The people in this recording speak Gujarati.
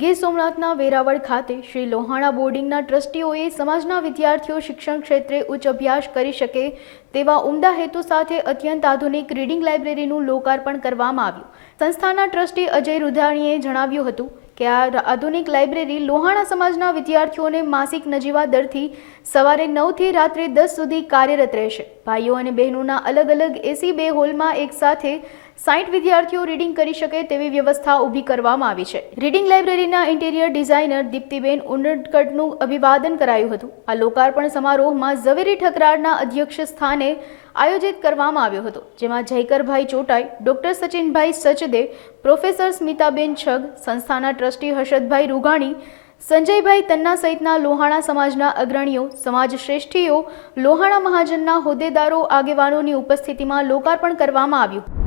ગીર સોમનાથના વેરાવળ ખાતે શ્રી લોહાણા બોર્ડિંગના ટ્રસ્ટીઓએ સમાજના વિદ્યાર્થીઓ શિક્ષણ ક્ષેત્રે ઉચ્ચ અભ્યાસ કરી શકે તેવા ઉમદા હેતુ સાથે અત્યંત આધુનિક રીડિંગ લાઇબ્રેરીનું લોકાર્પણ કરવામાં આવ્યું. સંસ્થાના ટ્રસ્ટી અજય રુધાણીએ જણાવ્યું હતું કે આ આધુનિક લાઇબ્રેરી લોહાણા સમાજના વિદ્યાર્થીઓને માસિક નજીવા દરથી સવારે નવથી રાત્રે દસ સુધી કાર્યરત રહેશે. ભાઈઓ અને બહેનોના અલગ અલગ એસી બે હોલમાં એકસાથે સાઠ વિદ્યાર્થીઓ રીડિંગ કરી શકે તેવી વ્યવસ્થા ઊભી કરવામાં આવી છે. રીડિંગ લાઇબ્રેરીના ઇન્ટિરિયર ડિઝાઇનર દીપ્તિબેન ઉંડકટનું અભિવાદન કરાયું હતું. આ લોકાર્પણ સમારોહમાં ઝવેરી ઠકરારના અધ્યક્ષ સ્થાને આયોજિત કરવામાં આવ્યો હતો, જેમાં જયકરભાઈ ચોટાઈ, ડોક્ટર સચિનભાઈ સચદે, પ્રોફેસર સ્મિતાબેન છગ, સંસ્થાના ટ્રસ્ટી હર્ષદભાઈ રૂગાણી, સંજયભાઈ તન્ના સહિતના લોહાણા સમાજના અગ્રણીઓ, સમાજ શ્રેષ્ઠીઓ, લોહાણા મહાજનના હોદ્દેદારો, આગેવાનોની ઉપસ્થિતિમાં લોકાર્પણ કરવામાં આવ્યું.